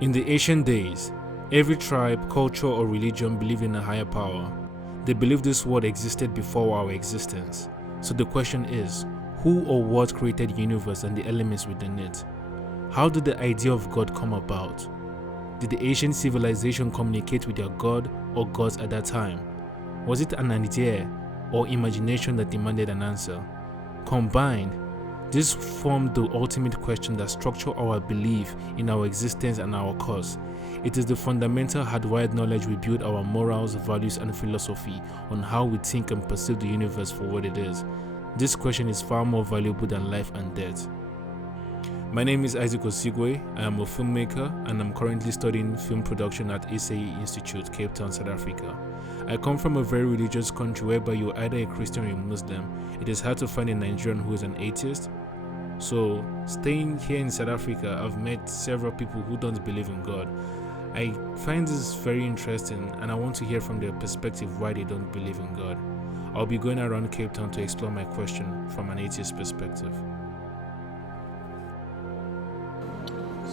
In the ancient days, every tribe, culture, or religion believed in a higher power. They believed this world existed before our existence. So the question is, who or what created the universe and the elements within it? How did the idea of God come about? Did the ancient civilization communicate with their god or gods at that time? Was it an idea or imagination that demanded an answer? Combined, this formed the ultimate question that structures our belief in our existence and our cause. It is the fundamental hardwired knowledge we build our morals, values, and philosophy on how we think and perceive the universe for what it is. This question is far more valuable than life and death. My name is Isaac Osigwe. I am a filmmaker and I'm currently studying film production at SAE Institute, Cape Town, South Africa. I come from a very religious country whereby you're either a Christian or a Muslim. It is hard to find a Nigerian who is an atheist. So, staying here in South Africa, I've met several people who don't believe in God. I find this very interesting and I want to hear from their perspective why they don't believe in God. I'll be going around Cape Town to explore my question from an atheist perspective.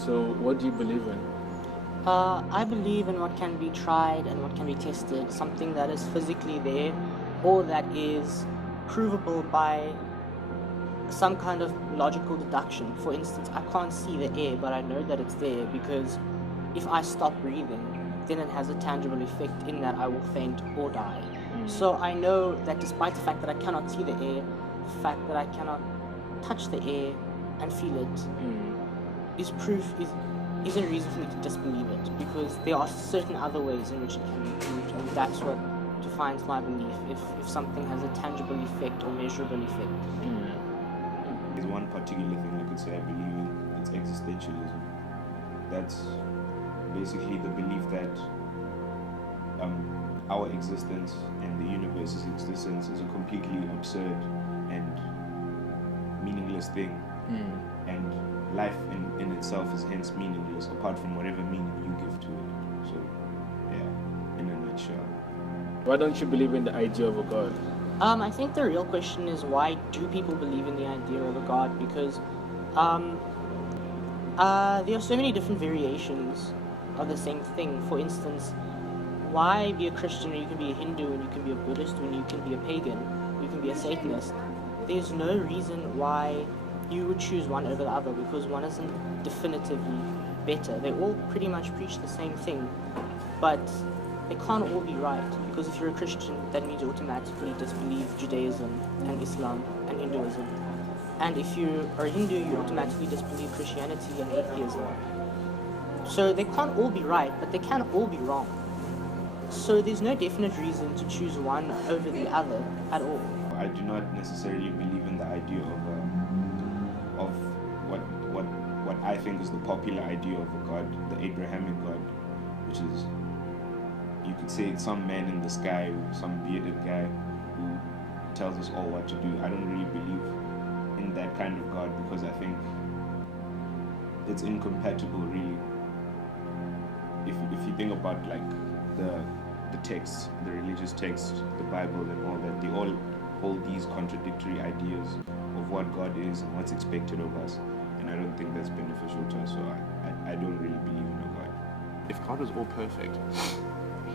So, what do you believe in? I believe in what can be tried and what can be tested, something that is physically there or that is provable by some kind of logical deduction. For instance, I can't see the air, but I know that it's there because if I stop breathing, then it has a tangible effect in that I will faint or die. So I know that despite the fact that I cannot see the air, the fact that I cannot touch the air and feel it is a reason for me to disbelieve it, because there are certain other ways in which it can be proved, and that's what defines my belief, if something has a tangible effect or measurable effect. There's one particular thing I could say I believe in, it's existentialism. That's basically the belief that our existence and the universe's existence is a completely absurd and meaningless thing. And life in itself is hence meaningless, apart from whatever meaning you give to it. So, yeah, in a nutshell. Why don't you believe in the idea of a God? I think the real question is, why do people believe in the idea of a God? Because there are so many different variations of the same thing. For instance, why be a Christian when you can be a Hindu, when you can be a Buddhist, when you can be a pagan, you can be a Satanist? There's no reason why you would choose one over the other, because one isn't definitively better. They all pretty much preach the same thing, but they can't all be right, because if you're a Christian, that means you automatically disbelieve Judaism and Islam and Hinduism. And if you are a Hindu, you automatically disbelieve Christianity and atheism. So they can't all be right, but they can all be wrong. So there's no definite reason to choose one over the other at all. I do not necessarily believe in the idea of what I think is the popular idea of a God, the Abrahamic God, which is, you could say, it's some man in the sky, some bearded guy who tells us all what to do. I don't really believe in that kind of God, because I think it's incompatible, really. If you think about like the texts, the religious texts, the Bible and all that, they all hold these contradictory ideas of what God is and what's expected of us, and I don't think that's beneficial to us. So I don't really believe in a God. If God was all perfect,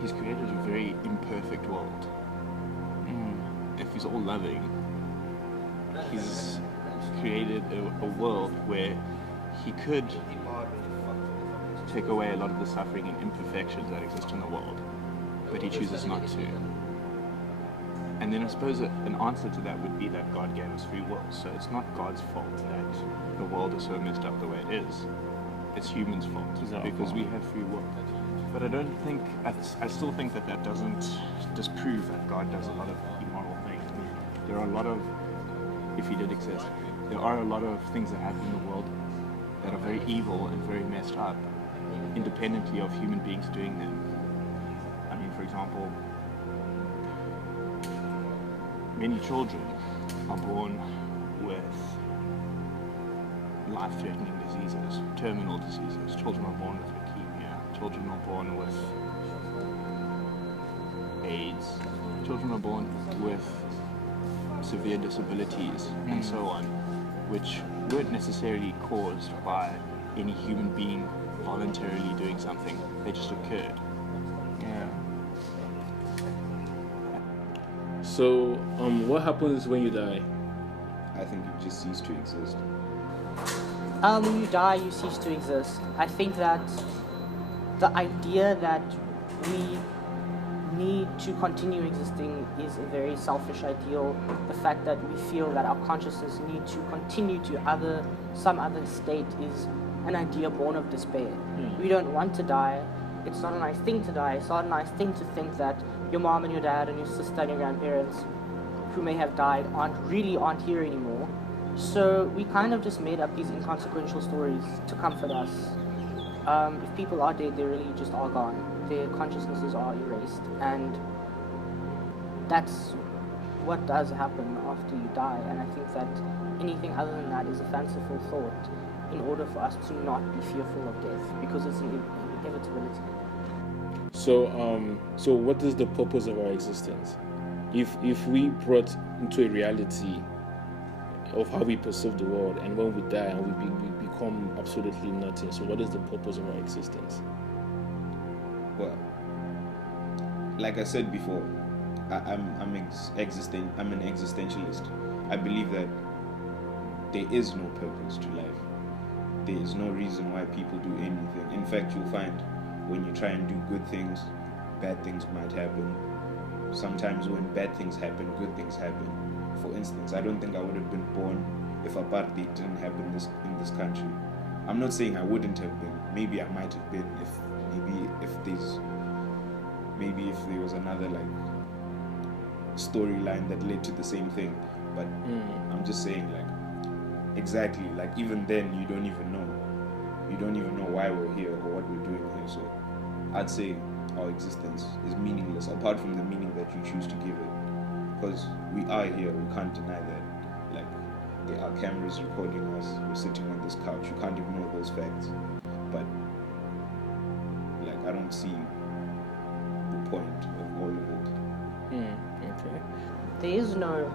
He's created a very imperfect world. If He's all loving, He's created a world where He could take away a lot of the suffering and imperfections that exist in the world, but He chooses not to. And then I suppose an answer to that would be that God gave us free will. So it's not God's fault that the world is so messed up the way it is. It's humans' fault, because we have free will. But I still think that doesn't disprove that God does a lot of immoral things. I mean, there are a lot of, if He did exist, there are a lot of things that happen in the world that are very evil and very messed up, independently of human beings doing them. I mean, for example, many children are born with life-threatening diseases, terminal diseases. Children are born with leukemia. Children are born with AIDS. Children are born with severe disabilities and so on, which weren't necessarily caused by any human being voluntarily doing something. They just occurred. Yeah. So, what happens when you die? I think you just cease to exist. When you die, you cease to exist. I think that the idea that we need to continue existing is a very selfish ideal. The fact that we feel that our consciousness need to continue to some other state is an idea born of despair. We don't want to die. It's not a nice thing to die. It's not a nice thing to think that your mom and your dad and your sister and your grandparents who may have died aren't here anymore. So we kind of just made up these inconsequential stories to comfort us. If people are dead, they really just are gone. Their consciousnesses are erased, and that's what does happen after you die. And I think that anything other than that is a fanciful thought in order for us to not be fearful of death, because it's an inevitability. So what is the purpose of our existence? If we brought into a reality of how we perceive the world, and when we die and we become absolutely nothing, so what is the purpose of our existence? Well, like I said before, I'm an existentialist. I believe that there is no purpose to life. There is no reason why people do anything. In fact, you'll find when you try and do good things, bad things might happen. Sometimes when bad things happen, good things happen. For instance, I don't think I would have been born if apartheid didn't happen in this country. I'm not saying I wouldn't have been. Maybe I might have been if there was another like storyline that led to the same thing. But I'm just saying, like, exactly, like even then you don't even know why we're here or what we're doing here. So I'd say our existence is meaningless apart from the meaning that you choose to give it, because we are here. We can't deny that. Like, there are cameras recording us. We're sitting on this couch. You can't ignore those facts. But like, I don't see the point of all of it. Okay. There is no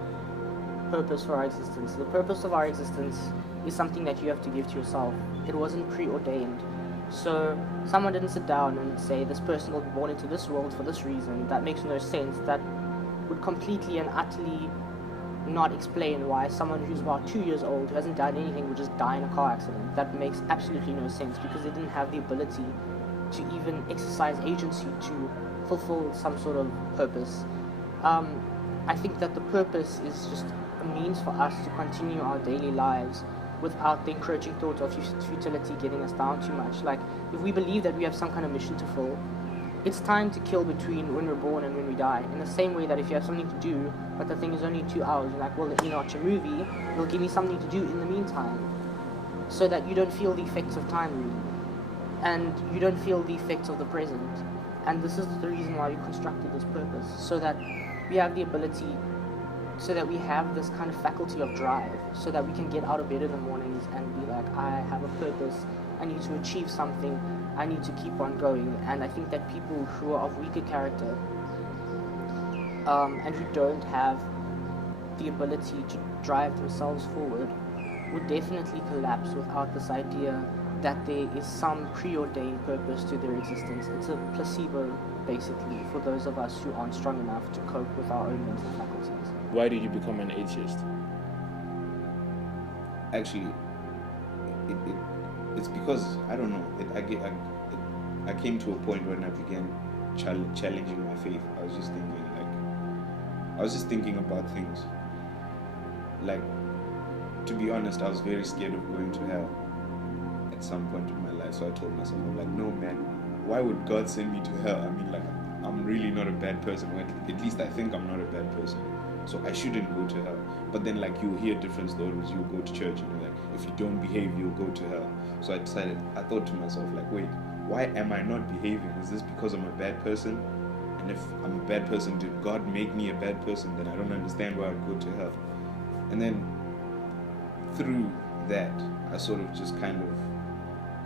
purpose for our existence. The purpose of our existence is something that you have to give to yourself. It wasn't preordained. So someone didn't sit down and say, this person will be born into this world for this reason. That makes no sense. That would completely and utterly not explain why someone who's about 2 years old, who hasn't done anything, would just die in a car accident. That makes absolutely no sense, because they didn't have the ability to even exercise agency to fulfill some sort of purpose. I think that the purpose is just a means for us to continue our daily lives without the encroaching thought of futility getting us down too much. Like, if we believe that we have some kind of mission to fill, it's time to kill between when we're born and when we die. In the same way that if you have something to do, but the thing is only 2 hours, you're like, well, let me watch a movie, it'll give me something to do in the meantime, so that you don't feel the effects of time, really, and you don't feel the effects of the present. And this is the reason why we constructed this purpose, so that we have the ability, so that we have this kind of faculty of drive, so that we can get out of bed in the mornings and be like, I have a purpose, I need to achieve something, I need to keep on going. And I think that people who are of weaker character and who don't have the ability to drive themselves forward would definitely collapse without this idea that there is some preordained purpose to their existence. It's a placebo, basically, for those of us who aren't strong enough to cope with our own mental faculties. Why did you become an atheist? Actually, it's because, I don't know, I came to a point when I began challenging my faith. I was just thinking about things. Like, to be honest, I was very scared of going to hell at some point in my life. So I told myself, I'm like, no man, why would God send me to hell? I mean, like, I'm really not a bad person. At least I think I'm not a bad person. So I shouldn't go to hell. But then, like, you hear different stories. You go to church and you're like, if you don't behave, you'll go to hell. So I thought to myself, like, wait, why am I not behaving? Is this because I'm a bad person? And if I'm a bad person, did God make me a bad person? Then I don't understand why I'd go to hell. And then through that, I sort of just kind of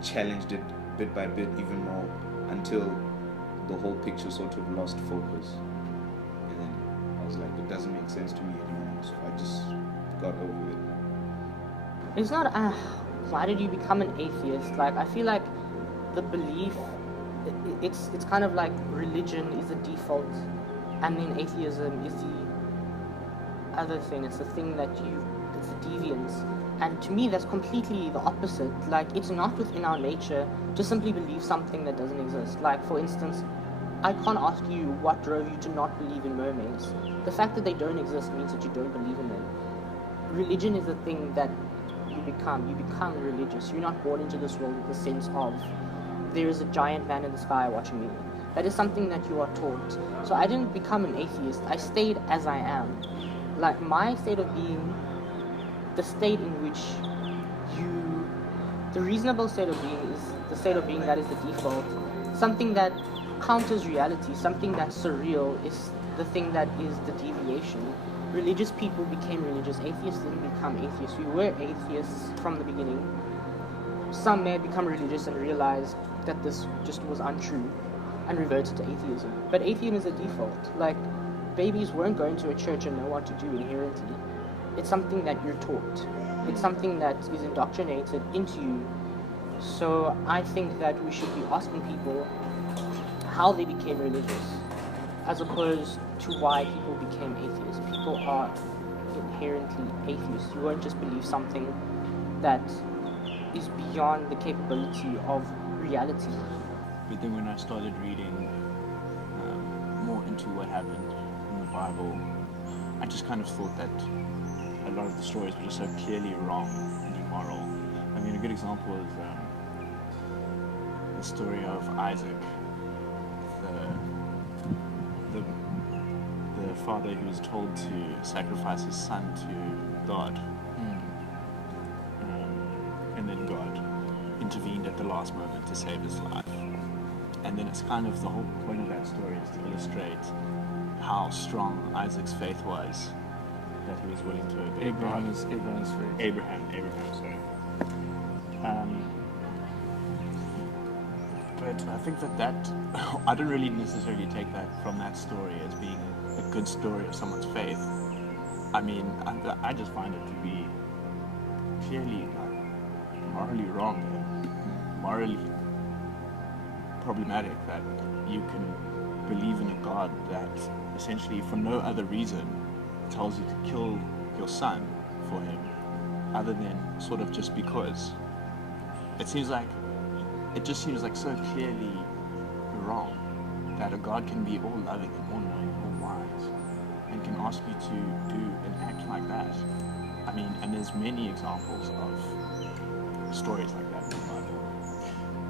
challenged it bit by bit even more until the whole picture sort of lost focus. And then I was like, it doesn't make sense to me anymore. So I just got over it. It's not, why did you become an atheist? Like, I feel like the belief, it's kind of like religion is the default, and then atheism is the other thing. It's the thing that it's the deviance. And to me, that's completely the opposite. Like, it's not within our nature to simply believe something that doesn't exist. Like, for instance, I can't ask you what drove you to not believe in mermaids. The fact that they don't exist means that you don't believe in them. Religion is the thing that you become. You become religious. You're not born into this world with the sense of there is a giant man in the sky watching me. That is something that you are taught. So I didn't become an atheist. I stayed as I am. Like, my state of being, the state in which the reasonable state of being is the state of being that is the default. Something that counters reality, something that's surreal, is the thing that is the deviation. Religious people became religious. Atheists didn't become atheists. We were atheists from the beginning. Some may have become religious and realized that this just was untrue and reverted to atheism. But atheism is a default. Like, babies weren't going to a church and know what to do inherently. It's something that you're taught. It's something that is indoctrinated into you. So I think that we should be asking people how they became religious, as opposed to why people became atheists. People are inherently atheists. You won't just believe something that is beyond the capability of reality. But then when I started reading more into what happened in the Bible, I just kind of thought that a lot of the stories were just so clearly wrong and immoral. I mean, a good example is the story of Isaac, the father who was told to sacrifice his son to God. And then God intervened at the last moment to save his life. And then it's kind of the whole point of that story is to illustrate how strong Isaac's faith was, that he was willing to obey Abraham's faith. Abraham, sorry. But I think that I don't really necessarily take that from that story as being a good story of someone's faith. I mean, I just find it to be clearly morally wrong and morally problematic that you can believe in a God that essentially for no other reason tells you to kill your son for him other than sort of just because. It just seems like so clearly wrong that a God can be all loving and all knowing and all wise and can ask you to do an act like that. I mean, and there's many examples of stories like that in the Bible.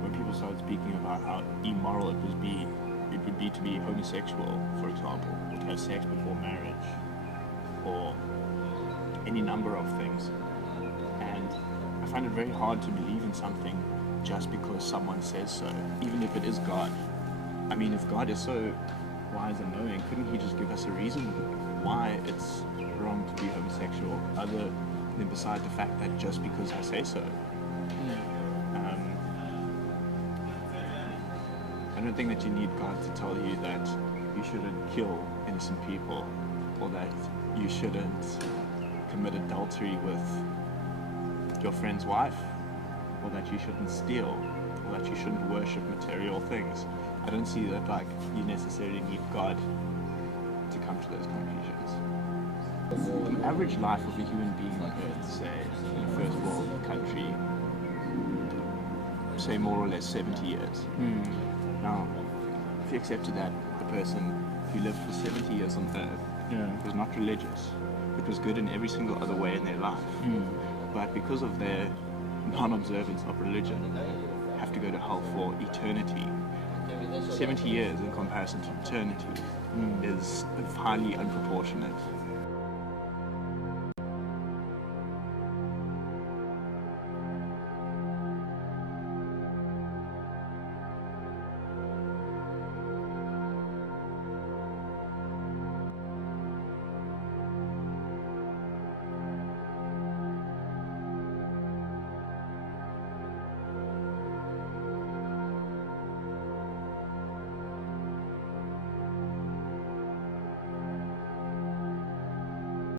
When people started speaking about how immoral it would be to be homosexual, for example, or to have sex before marriage, or any number of things. And I find it very hard to believe in something just because someone says so, even if it is God. I mean, if God is so wise and knowing, couldn't he just give us a reason why it's wrong to be homosexual, other than beside the fact that just because I say so? I don't think that you need God to tell you that you shouldn't kill innocent people, or that you shouldn't commit adultery with your friend's wife, or that you shouldn't steal, or that you shouldn't worship material things. I don't see that you necessarily need God to come to those conclusions. The average life of a human being on Earth, say, in a first world country, say more or less 70 years. Now, if you accepted that the person who lived for 70 years on Earth was not religious, it was good in every single other way in their life, but because of their non-observance of religion, have to go to hell for eternity. 70 years in comparison to eternity is highly unproportionate.